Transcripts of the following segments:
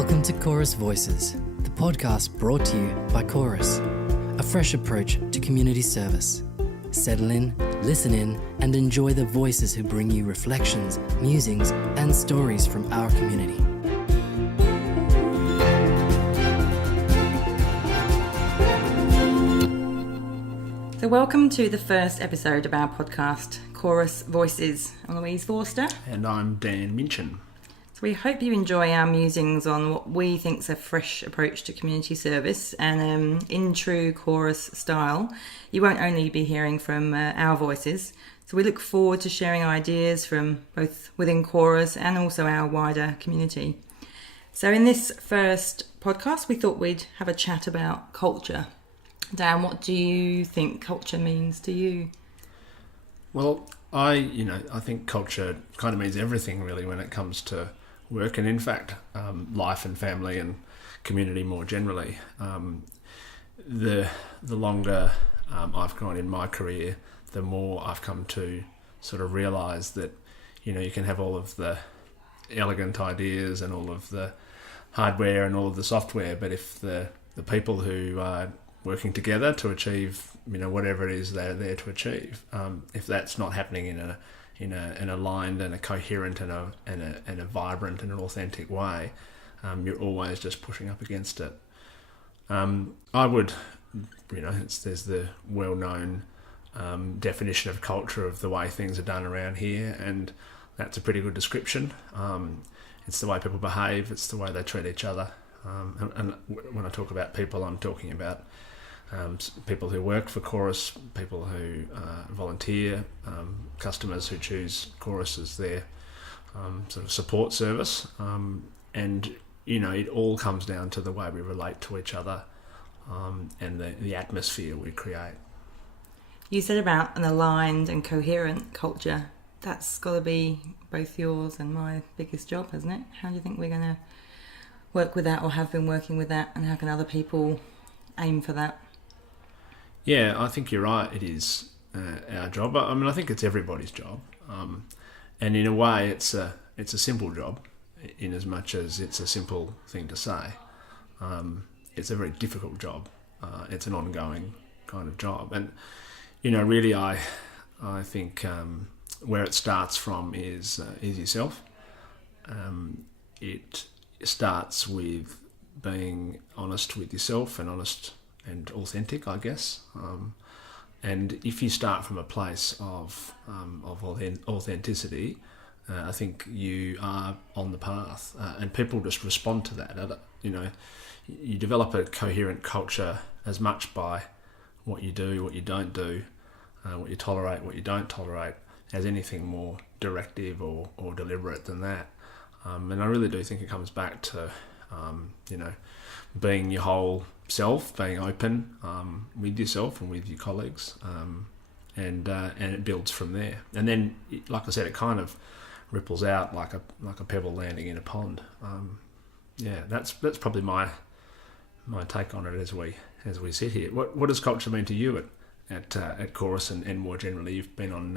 Welcome to Chorus Voices, the podcast brought to you by Chorus, a fresh approach to community service. Settle in, listen in, and enjoy the voices who bring you reflections, musings, and stories from our community. So welcome to the first episode of our podcast, Chorus Voices. I'm Louise Forster. And I'm Dan Minchin. So we hope you enjoy our musings on what we think is a fresh approach to community service. And in true Chorus style, you won't only be hearing from our voices. So we look forward to sharing ideas from both within Chorus and also our wider community. So in this first podcast, we thought we'd have a chat about culture. Dan, what do you think culture means to you? Well, I think culture kind of means everything really when it comes to work and in fact life and family and community more generally. The longer I've gone in my career, the more I've come to sort of realise that you can have all of the elegant ideas and all of the hardware and all of the software, but if the people who are working together to achieve whatever it is they're there to achieve, if that's not happening in an aligned and a coherent and a vibrant and an authentic way, you're always just pushing up against it. I would, there's the well-known definition of culture of the way things are done around here, and that's a pretty good description. It's the way people behave, it's the way they treat each other. And when I talk about people, I'm talking about people who work for Chorus, people who volunteer, customers who choose Chorus as their sort of support service, and it all comes down to the way we relate to each other and the atmosphere we create. You said about an aligned and coherent culture. That's got to be both yours and my biggest job, hasn't it? How do you think we're going to work with that, or have been working with that, and how can other people aim for that? Yeah, I think you're right. It is our job. I mean, I think it's everybody's job, and in a way, it's a simple job, in as much as it's a simple thing to say. It's a very difficult job. It's an ongoing kind of job, and really, I think where it starts from is yourself. It starts with being honest with yourself and honest and authentic, I guess. And if you start from a place of authenticity, I think you are on the path, and people just respond to that. You develop a coherent culture as much by what you do, what you don't do, what you tolerate, what you don't tolerate, as anything more directive or deliberate than that. And I really do think it comes back to, being your whole self, being open with yourself and with your colleagues, and it builds from there. And then, like I said, it kind of ripples out like a pebble landing in a pond. That's probably my take on it as we sit here. What does culture mean to you at Chorus and more generally? You've been on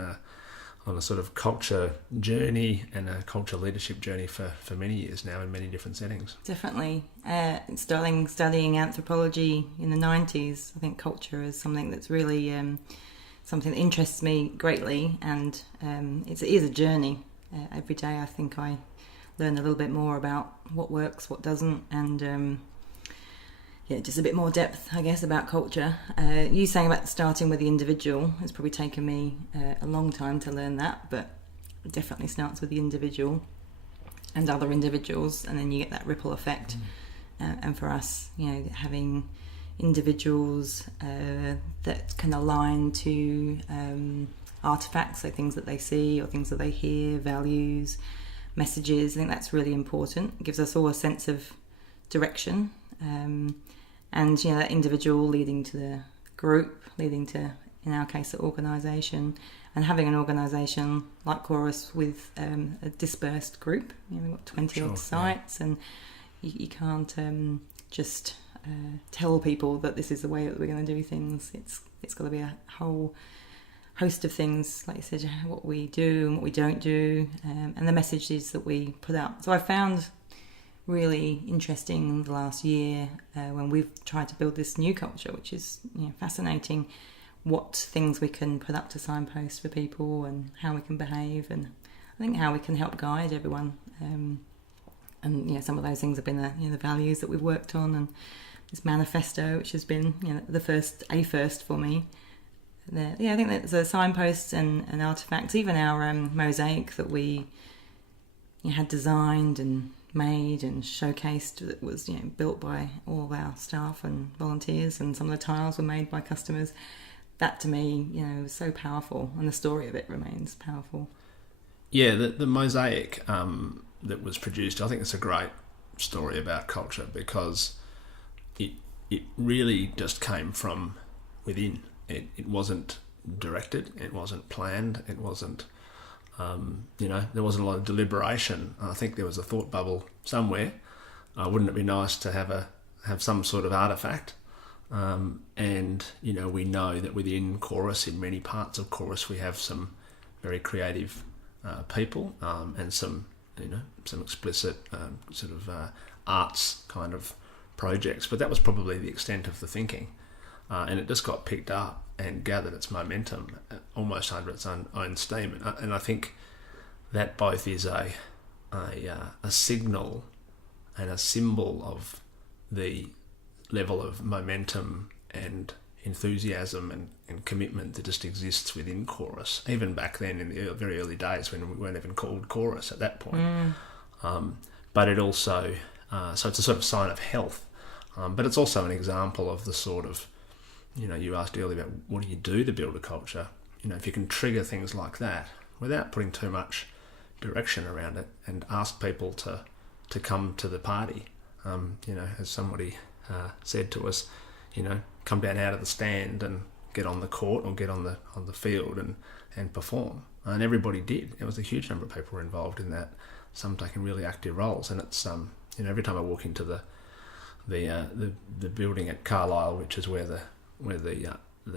a sort of culture journey and a culture leadership journey for many years now in many different settings. Definitely. Starting studying anthropology in the 90s, I think culture is something that's really something that interests me greatly, and it is a journey. Every day I think I learn a little bit more about what works, what doesn't, and just a bit more depth, I guess, about culture. You saying about starting with the individual, it's probably taken me a long time to learn that, but it definitely starts with the individual and other individuals, and then you get that ripple effect. And for us, having individuals that can align to artifacts, so things that they see or things that they hear, values, messages, I think that's really important. It gives us all a sense of direction. And that individual leading to the group, leading to, in our case, the organisation, and having an organisation like Chorus with a dispersed group. We've got 20 odd sites, and you can't just tell people that this is the way that we're going to do things. It's got to be a whole host of things, like you said, what we do and what we don't do, and the messages that we put out. So I found really interesting the last year when we've tried to build this new culture, which is fascinating, what things we can put up to signpost for people and how we can behave, and I think how we can help guide everyone. And some of those things have been the values that we've worked on, and this manifesto, which has been the first for me. I think that the signposts and artifacts, even our mosaic that we had designed and made and showcased, that was built by all of our staff and volunteers, and some of the tiles were made by customers. That to me, was so powerful, and the story of it remains powerful. Yeah, the mosaic that was produced, I think it's a great story about culture, because it really just came from within. It wasn't directed, it wasn't planned, it wasn't, there wasn't a lot of deliberation. I think there was a thought bubble somewhere. Wouldn't it be nice to have some sort of artifact? And we know that within Chorus, in many parts of Chorus, we have some very creative people and some explicit arts kind of projects. But that was probably the extent of the thinking. And it just got picked up and gathered its momentum almost under its own steam. And I think that both is a signal and a symbol of the level of momentum and enthusiasm and commitment that just exists within Chorus, even back then in the very early days when we weren't even called Chorus at that point. But it also, so it's a sort of sign of health, but it's also an example of the sort of, you asked earlier about what do you do to build a culture. If you can trigger things like that without putting too much direction around it, and ask people to come to the party, as somebody said to us, come down out of the stand and get on the court or get on the field and perform. And everybody did. There was a huge number of people involved in that, some taking really active roles. And it's every time I walk into the building at Carlisle, which is where the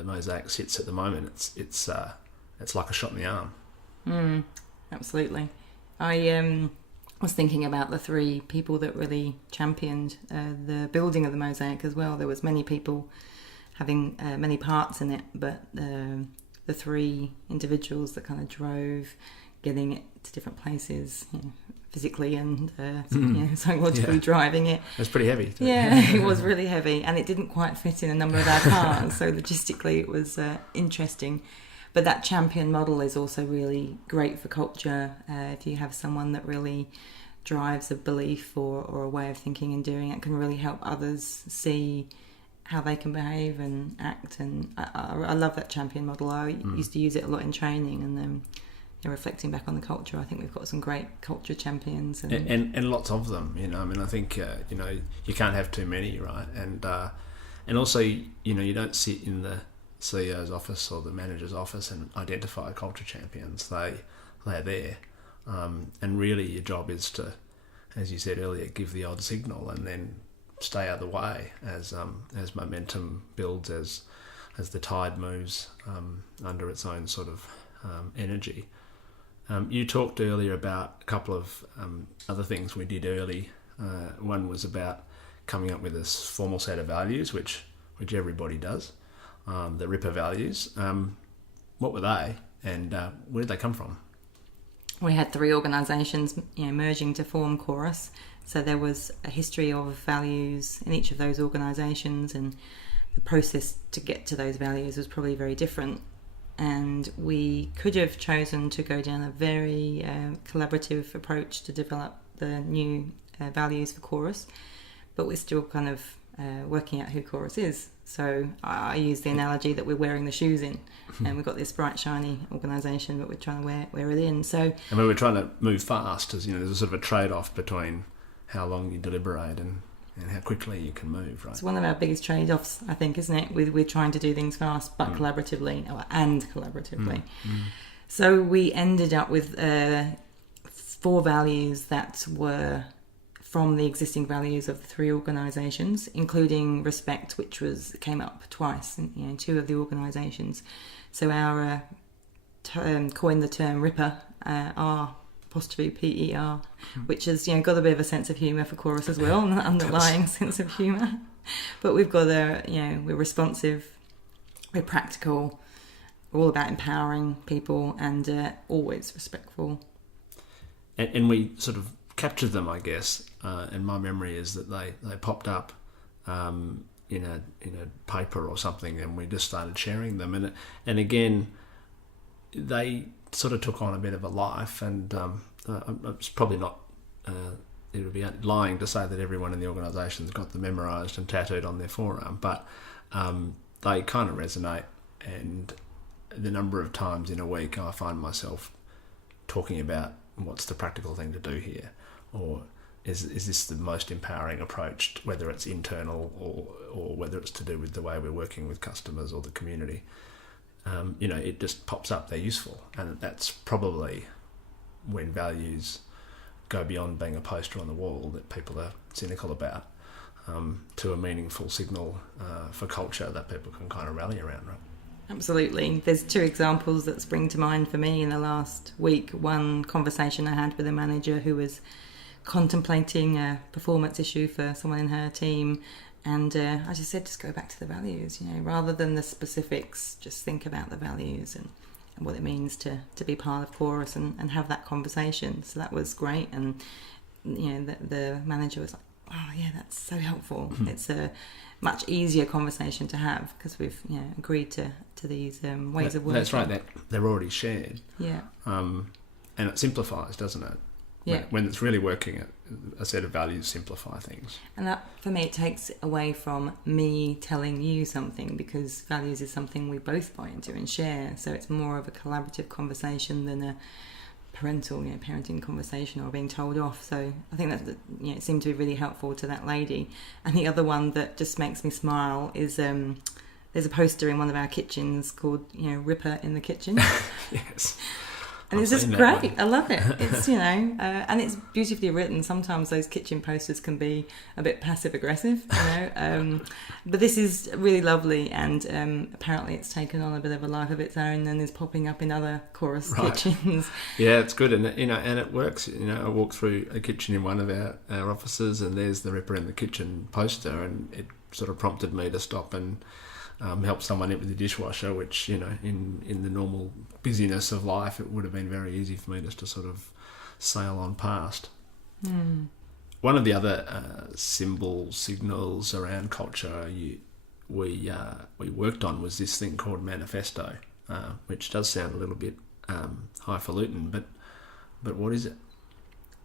mosaic sits at the moment, it's like a shot in the arm. Absolutely. I was thinking about the three people that really championed the building of the mosaic as well. There was many people having many parts in it, but the three individuals that kind of drove getting it to different places, physically and psychologically driving it. It was pretty heavy. Yeah, it was really heavy, and it didn't quite fit in a number of our cars, so logistically it was interesting. But that champion model is also really great for culture. If you have someone that really drives a belief or a way of thinking and doing it, can really help others see how they can behave and act. And I love that champion model. I used to use it a lot in training, and reflecting back on the culture, I think we've got some great culture champions. And lots of them, I think, you can't have too many, right? And also, you don't sit in the CEO's office or the manager's office and identify culture champions. They're there, and really your job is to, as you said earlier, give the odd signal and then stay out of the way as momentum builds, as the tide moves under its own sort of energy. You talked earlier about a couple of other things we did early. One was about coming up with this formal set of values, which everybody does. The RIPA values. What were they, and where did they come from? We had three organisations, merging to form Chorus. So there was a history of values in each of those organisations, and the process to get to those values was probably very different. And we could have chosen to go down a very collaborative approach to develop the new values for Chorus, but we're still kind of working out who Chorus is. So I use the analogy that we're wearing the shoes in, and we've got this bright, shiny organisation, but we're trying to wear it in. So, and we were trying to move fast, as there's a sort of a trade-off between how long you deliberate and how quickly you can move, right? It's one of our biggest trade-offs, I think, isn't it? We're trying to do things fast, but collaboratively. So we ended up with 4 values that were from the existing values of the 3 organisations, including respect, which came up twice in 2 of the organisations. So our coined the term RIPA. Our apostrophe PER, which has got a bit of a sense of humour for Chorus as well, an underlying sense of humour. But we've got we're responsive, we're practical, we're all about empowering people, and always respectful. And we sort of captured them, I guess. And my memory is that they popped up in a paper or something, and we just started sharing them. And again, they sort of took on a bit of a life. And it's probably not. It would be lying to say that everyone in the organisation's got them memorised and tattooed on their forearm, but they kind of resonate. And the number of times in a week I find myself talking about what's the practical thing to do here, or is this the most empowering approach, whether it's internal or whether it's to do with the way we're working with customers or the community. It just pops up. They're useful, and that's probably when values go beyond being a poster on the wall that people are cynical about, to a meaningful signal for culture that people can kind of rally around, right? Absolutely. There's two examples that spring to mind for me in the last week. One conversation I had with a manager who was contemplating a performance issue for someone in her team, and I just said, just go back to the values, rather than the specifics, just think about the values and what it means to be part of Chorus and have that conversation. So that was great, and the manager was like, oh yeah, that's so helpful. Mm-hmm. It's a much easier conversation to have because we've agreed to these ways of working. That's right, they're already shared. Yeah. And it simplifies, doesn't it? Yeah. When it's really working, a set of values simplify things. And that, for me, it takes away from me telling you something, because values is something we both buy into and share. So it's more of a collaborative conversation than a parental, parenting conversation or being told off. So I think that it seemed to be really helpful to that lady. And the other one that just makes me smile is there's a poster in one of our kitchens called Ripper in the Kitchen. Yes. And it's just great. I love it. It's, and it's beautifully written. Sometimes those kitchen posters can be a bit passive aggressive, but this is really lovely. And apparently it's taken on a bit of a life of its own and is popping up in other Chorus kitchens. Yeah, it's good. And, and it works. I walk through a kitchen in one of our offices, and there's the Ripper in the Kitchen poster, and it sort of prompted me to stop and help someone with the dishwasher, which, in the normal busyness of life, it would have been very easy for me just to sort of sail on past. Mm. One of the other signals around culture we worked on was this thing called Manifesto, which does sound a little bit highfalutin, but what is it?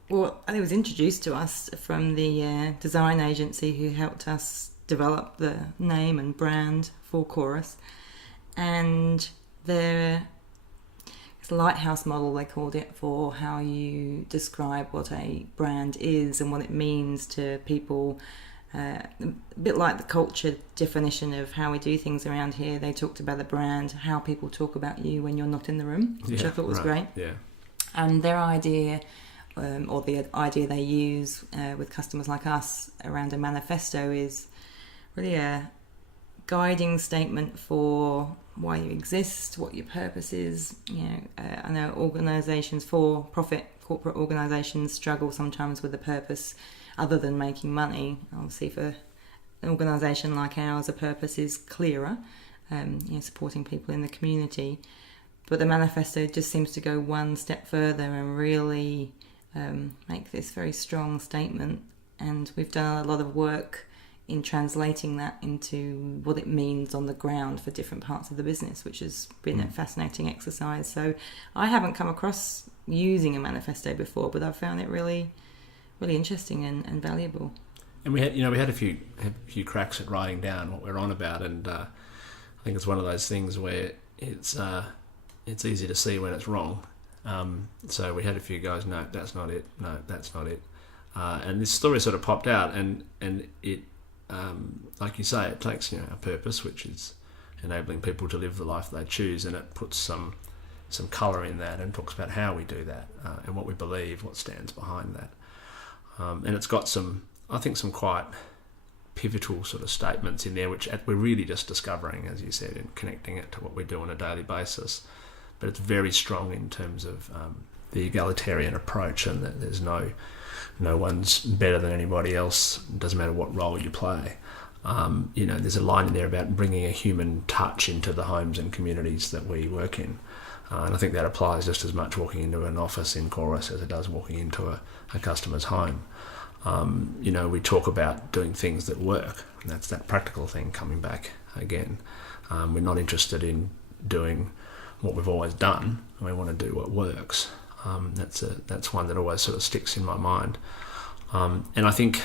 Well, it was introduced to us from the design agency who helped us develop the name and brand for Chorus, and it's a lighthouse model, they called it, for how you describe what a brand is and what it means to people. A bit like the culture definition of how we do things around here. They talked about the brand, how people talk about you when you're not in the room, which I thought was great. Yeah. And their idea, or the idea they use with customers like us around a manifesto, is really a guiding statement for why you exist, what your purpose is. I know organisations, for-profit corporate organisations, struggle sometimes with a purpose other than making money. Obviously, for an organisation like ours, a purpose is clearer, supporting people in the community. But the manifesto just seems to go one step further and really make this very strong statement. And we've done a lot of work in translating that into what it means on the ground for different parts of the business, which has been a fascinating exercise. So I haven't come across using a manifesto before, but I've found it really, really interesting and valuable. And we had a few cracks at writing down what we're on about, and I think it's one of those things where it's easy to see when it's wrong. So we had a few guys, no, that's not it. No, that's not it. And this story sort of popped out, and it. Like you say, it takes a purpose, which is enabling people to live the life they choose, and it puts some colour in that and talks about how we do that and what we believe, what stands behind that. And it's got some quite pivotal sort of statements in there, which we're really just discovering, as you said, and connecting it to what we do on a daily basis. But it's very strong in terms of the egalitarian approach, and that there's no one's better than anybody else. It doesn't matter what role you play. There's a line in there about bringing a human touch into the homes and communities that we work in. And I think that applies just as much walking into an office in Chorus as it does walking into a customer's home. We talk about doing things that work, and that's that practical thing coming back again. We're not interested in doing what we've always done, and we want to do what works. That's one that always sort of sticks in my mind. And I think,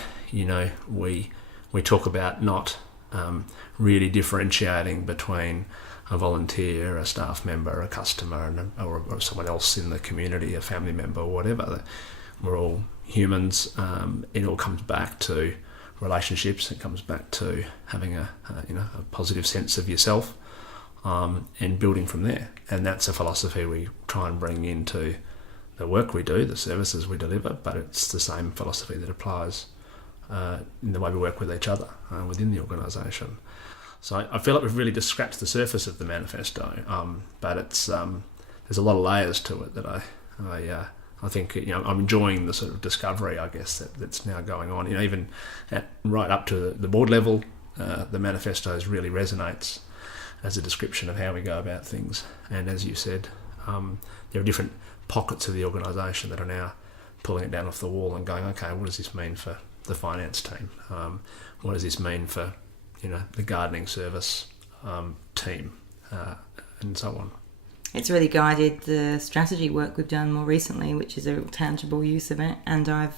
we talk about not really differentiating between a volunteer, a staff member, a customer, or someone else in the community, a family member, or whatever. We're all humans. It all comes back to relationships. It comes back to having a positive sense of yourself, and building from there. And that's a philosophy we try and bring into the work we do, the services we deliver, but it's the same philosophy that applies in the way we work with each other within the organisation. So I feel like we've really just scratched the surface of the manifesto, but it's there's a lot of layers to it that I think I'm enjoying the sort of discovery, I guess, that's now going on. Even right up to the board level, the manifestos really resonates as a description of how we go about things. And as you said, there are different pockets of the organisation that are now pulling it down off the wall and going, okay, what does this mean for the finance team? What does this mean for the gardening service team, and so on? It's really guided the strategy work we've done more recently, which is a tangible use of it. And I've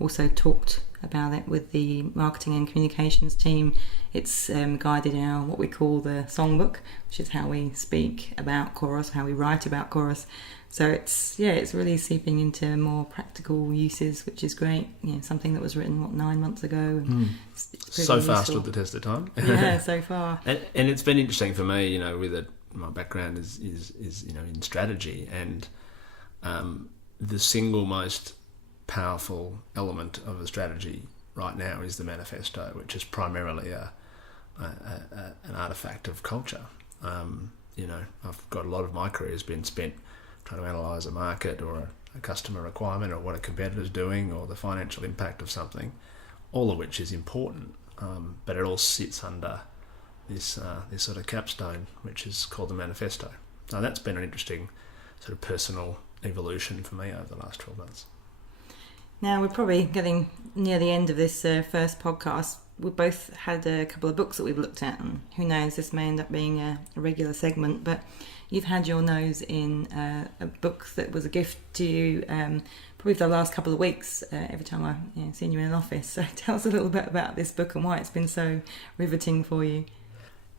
also talked about it with the marketing and communications team. It's guided our what we call the songbook, which is how we speak about Chorus, how we write about Chorus. So it's really seeping into more practical uses, which is great. Something that was written 9 months ago. And it's so far stood the test of time. Yeah, so far. And it's been interesting for me, with my background is in strategy, and the single most powerful element of a strategy right now is the manifesto, which is primarily an artifact of culture. I've got a lot of my career has been spent trying to analyse a market or a customer requirement or what a competitor's doing or the financial impact of something, all of which is important, but it all sits under this sort of capstone, which is called the manifesto. So that's been an interesting sort of personal evolution for me over the last 12 months. Now we're probably getting near the end of this first podcast. We both had a couple of books that we've looked at, and who knows, this may end up being a regular segment, but you've had your nose in a book that was a gift to you probably for the last couple of weeks, every time I've seen you in an office. So tell us a little bit about this book and why it's been so riveting for you.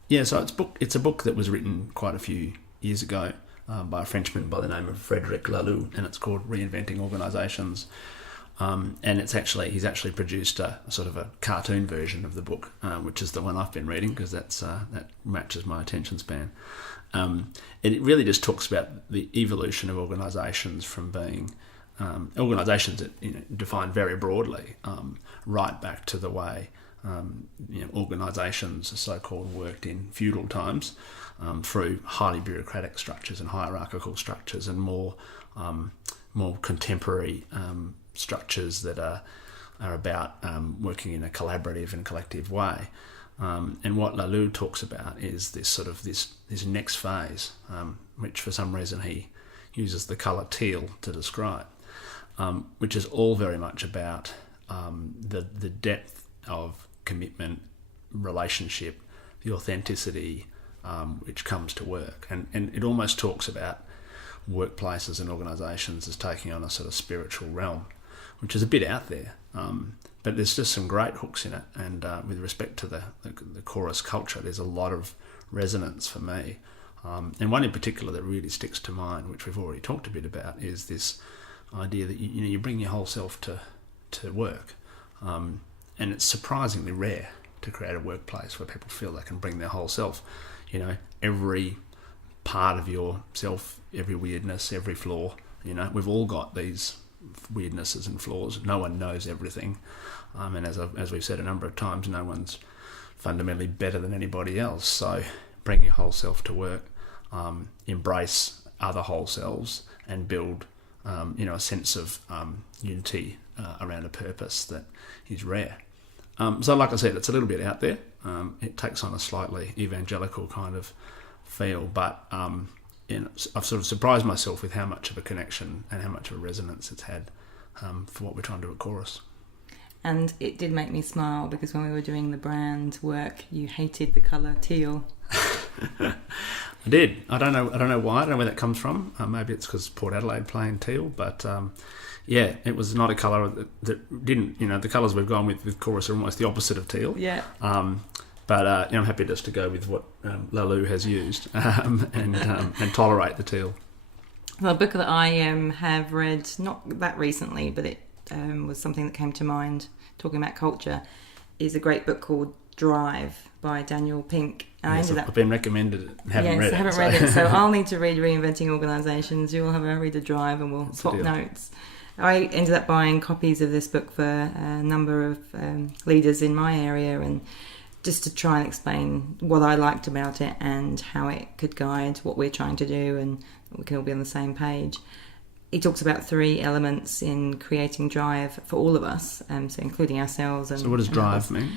Yeah, so it's a book that was written quite a few years ago by a Frenchman by the name of Frédéric Laloux, and it's called Reinventing Organizations. And he's actually produced a sort of a cartoon version of the book, which is the one I've been reading because that matches my attention span. And it really just talks about the evolution of organisations from being organisations that defined very broadly, right back to the way organisations, so-called, worked in feudal times, through highly bureaucratic structures and hierarchical structures, and more contemporary structures that are about working in a collaborative and collective way. And what Laloux talks about is this sort of this next phase, which for some reason he uses the colour teal to describe, which is all very much about the depth of commitment, relationship, the authenticity which comes to work. And it almost talks about workplaces and organisations as taking on a sort of spiritual realm, which is a bit out there. But there's just some great hooks in it. And with respect to the Chorus culture, there's a lot of resonance for me. And one in particular that really sticks to mind, which we've already talked a bit about, is this idea that you bring your whole self to work. And it's surprisingly rare to create a workplace where people feel they can bring their whole self. Every part of yourself, every weirdness, every flaw. We've all got these weirdnesses and flaws. No one knows everything. And as we've said a number of times, no one's fundamentally better than anybody else. So bring your whole self to work, embrace other whole selves, and build a sense of unity around a purpose that is rare. So like I said, it's a little bit out there. It takes on a slightly evangelical kind of feel, but I've sort of surprised myself with how much of a connection and how much of a resonance it's had for what we're trying to do at Chorus. And it did make me smile because when we were doing the brand work, you hated the colour teal. I did. I don't know why. I don't know where that comes from. Maybe it's because Port Adelaide playing teal, but it was not a colour that didn't. The colours we've gone with Chorus are almost the opposite of teal. Yeah. But I'm happy just to go with what Lalou has used and tolerate the teal. Well, a book that I have read, not that recently, but it was something that came to mind talking about culture, is a great book called Drive by Daniel Pink. And yes, I've been recommended it, haven't read it. So I'll need to read Reinventing Organizations. You'll have a read of Drive and we'll swap notes. I ended up buying copies of this book for a number of leaders in my area, and just to try and explain what I liked about it and how it could guide what we're trying to do, and we can all be on the same page. He talks about 3 elements in creating drive for all of us, so including ourselves. So what does drive mean?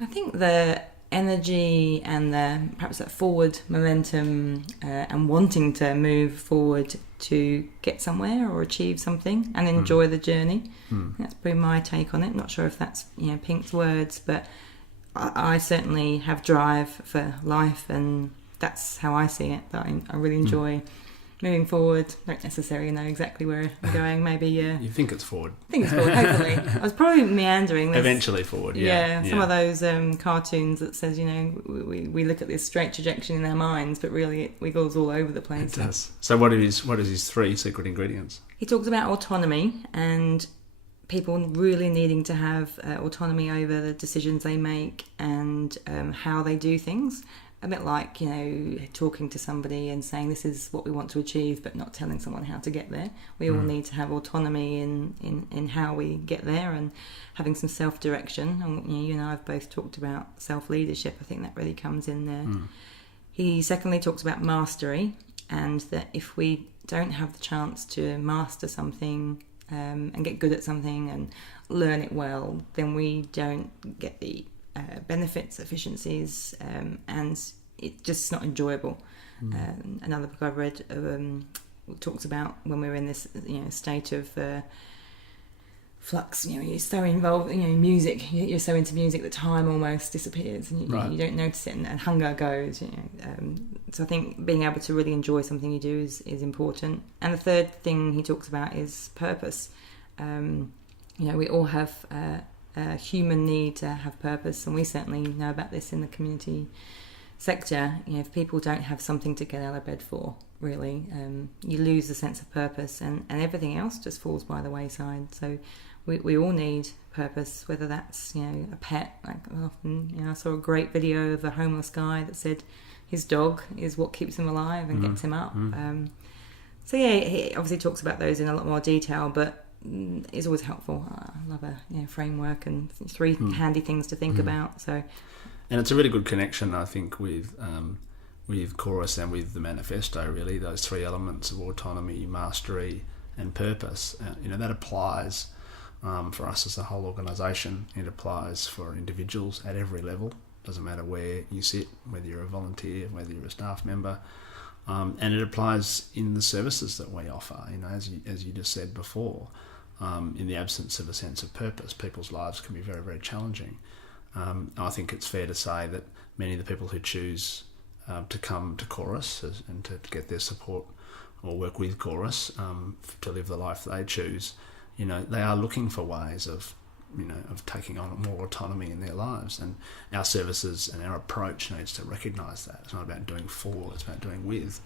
I think the energy and perhaps that forward momentum and wanting to move forward to get somewhere or achieve something and enjoy the journey. That's pretty my take on it. Not sure if that's Pink's words, but I certainly have drive for life, and that's how I see it. That I really enjoy moving forward. Don't necessarily know exactly where we're going. Maybe you think it's forward. I think it's forward. Hopefully, I was probably meandering. Eventually forward. Yeah. Some of those cartoons that says we look at this straight trajectory in our minds, but really it wiggles all over the place. It does. So what are his 3 secret ingredients? He talks about autonomy and people really needing to have autonomy over the decisions they make and how they do things. A bit like, talking to somebody and saying this is what we want to achieve, but not telling someone how to get there. We all need to have autonomy in how we get there, and having some self-direction. And you and I have both talked about self-leadership. I think that really comes in there. He secondly talks about mastery, and that if we don't have the chance to master something and get good at something and learn it well, then we don't get the benefits, efficiencies, and it's just not enjoyable. Another book I've read talks about when we're in this state of flux. You're so involved. Music. You're so into music that time almost disappears, and you don't notice it, and hunger goes. So I think being able to really enjoy something you do is important. And the third thing he talks about is purpose. We all have a human need to have purpose, and we certainly know about this in the community sector. If people don't have something to get out of bed for, really, you lose the sense of purpose, and everything else just falls by the wayside. So we all need purpose, whether that's a pet. Like often, I saw a great video of a homeless guy that said his dog is what keeps him alive and gets him up. He obviously talks about those in a lot more detail, but is always helpful. I love a framework and 3 handy things to think about. So, and it's a really good connection, I think, with Chorus and with the Manifesto. Really, those 3 elements of autonomy, mastery, and purpose. That applies for us as a whole organisation. It applies for individuals at every level. Doesn't matter where you sit, whether you're a volunteer, whether you're a staff member. And it applies in the services that we offer. As you just said before, in the absence of a sense of purpose, people's lives can be very, very challenging. I think it's fair to say that many of the people who choose to come to Chorus and to get their support or work with Chorus to live the life they choose, they are looking for ways of taking on more autonomy in their lives, and our services and our approach needs to recognise that. It's not about doing for, it's about doing with,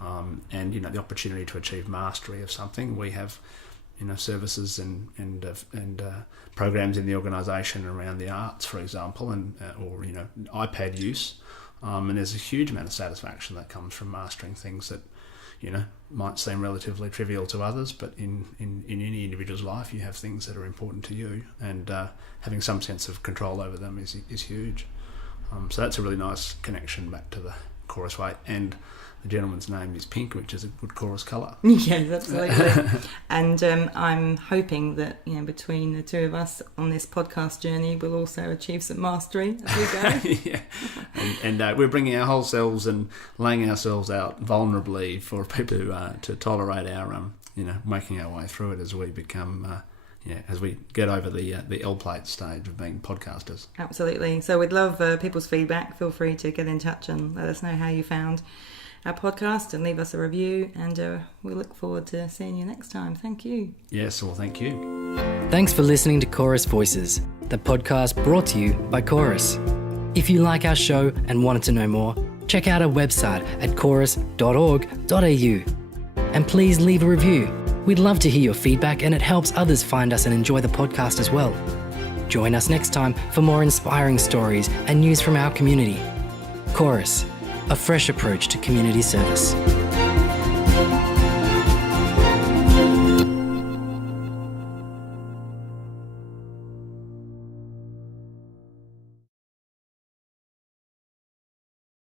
and the opportunity to achieve mastery of something. We have services and programs in the organisation around the arts, for example, and or iPad use, and there's a huge amount of satisfaction that comes from mastering things that might seem relatively trivial to others, but in any individual's life you have things that are important to you, and having some sense of control over them is huge. So that's a really nice connection back to chorus way, and the gentleman's name is pink, which is a good chorus colour. Yes, absolutely. And I'm hoping that, you know, between the two of us on this podcast journey, we'll also achieve some mastery as we go. Yeah, and we're bringing our whole selves and laying ourselves out vulnerably for people to tolerate our, making our way through it as we become, as we get over the L plate stage of being podcasters. Absolutely. So we'd love people's feedback. Feel free to get in touch and let us know how you found our podcast and leave us a review, and we look forward to seeing you next time. Thank you. Yes, well, thank you. Thanks for listening to Chorus Voices, the podcast brought to you by Chorus. If you like our show and wanted to know more, check out our website at chorus.org.au. And please leave a review. We'd love to hear your feedback, and it helps others find us and enjoy the podcast as well. Join us next time for more inspiring stories and news from our community. Chorus, a fresh approach to community service.